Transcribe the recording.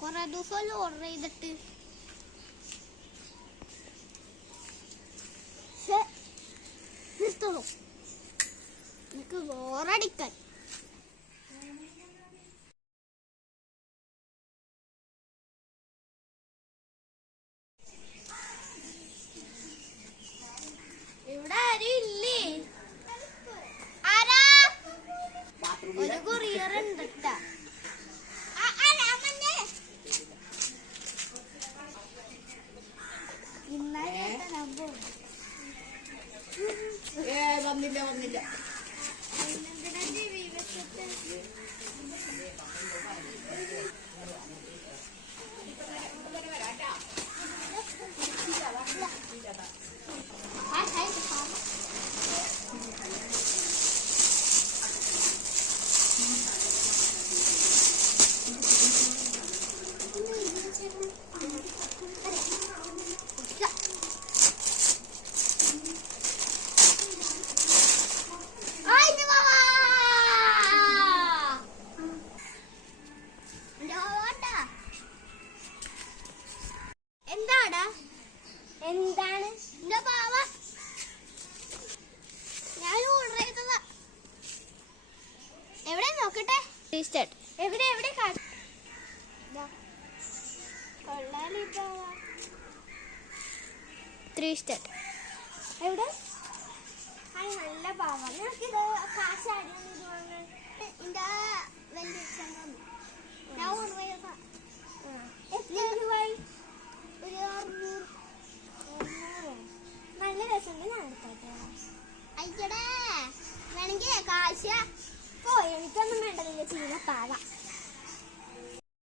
കൊറേ ദിവസം ഓർഡർ ചെയ്തിട്ട് നിർത്തുള്ളൂ എനിക്ക് ബോറടിക്കാൻ. ഇവിടെ ആരും ഇല്ലേ? ആരാ? ഒരു കൊറിയർ ഉണ്ട് ട്ടാ. വന്നില്ല എന്താണ് ഞാൻ ഓർഡർ ചെയ്തതാ. എവിടെ നോക്കട്ടെ? എവിടെ എവിടെ എവിടെ? നല്ല പാവ. നിനക്കിത് കാശ് ഞാൻ ഓർഡർ ചെയ്തതാ. ഒരു 600. നല്ല രസമുണ്ട്. ഞാൻ എടുത്തോട്ടെ? അയ്യടേ വേണമെങ്കിൽ കാശ്. ഓ എനിക്കൊന്നും വേണ്ടതില്ല. ചീന പാവ.